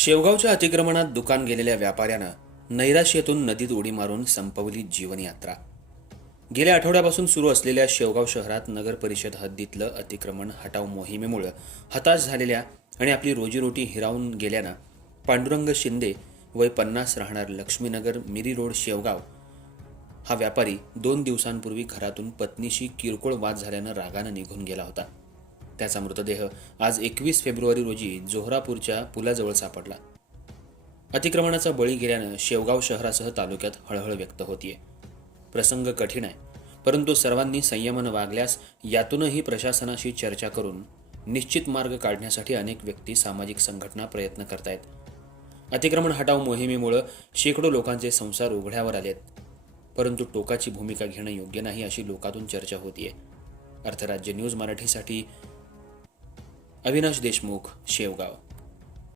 शेवगावच्या अतिक्रमणात दुकान गेलेल्या व्यापाऱ्यानं नैराश्यतून नदीत उडी मारून संपवली जीवनयात्रा. गेल्या आठवड्यापासून सुरू असलेल्या शेवगाव शहरात नगर परिषद हद्दीतलं अतिक्रमण हटाव मोहिमेमुळं हताश झालेल्या आणि आपली रोजीरोटी हिरावून गेल्यानं पांडुरंग शिंदे वय पन्नास राहणार लक्ष्मीनगर मिरी रोड शेवगाव हा व्यापारी दोन दिवसांपूर्वी घरातून पत्नीशी किरकोळ वाद झाल्यानं रागानं निघून गेला होता. त्याचा मृतदेह आज एकवीस फेब्रुवारी रोजी जोहरापूरच्या पुलाजवळ सापडला. अतिक्रमणाचा बळी गेल्यानं शेवगाव शहरासह तालुक्यात हळहळ व्यक्त होतीये. प्रसंग कठीण आहे परंतु सर्वांनी संयमानं वागल्यास यातूनही प्रशासनाशी चर्चा करून निश्चित मार्ग काढण्यासाठी अनेक व्यक्ती सामाजिक संघटना प्रयत्न करतायत. अतिक्रमण हटाव मोहिमेमुळं शेकडो लोकांचे संसार उघड्यावर आलेत परंतु टोकाची भूमिका घेणं योग्य नाही अशी लोकातून चर्चा होतीये. अर्थराज्य न्यूज मराठीसाठी अविनाश देशमुख शेवगाव.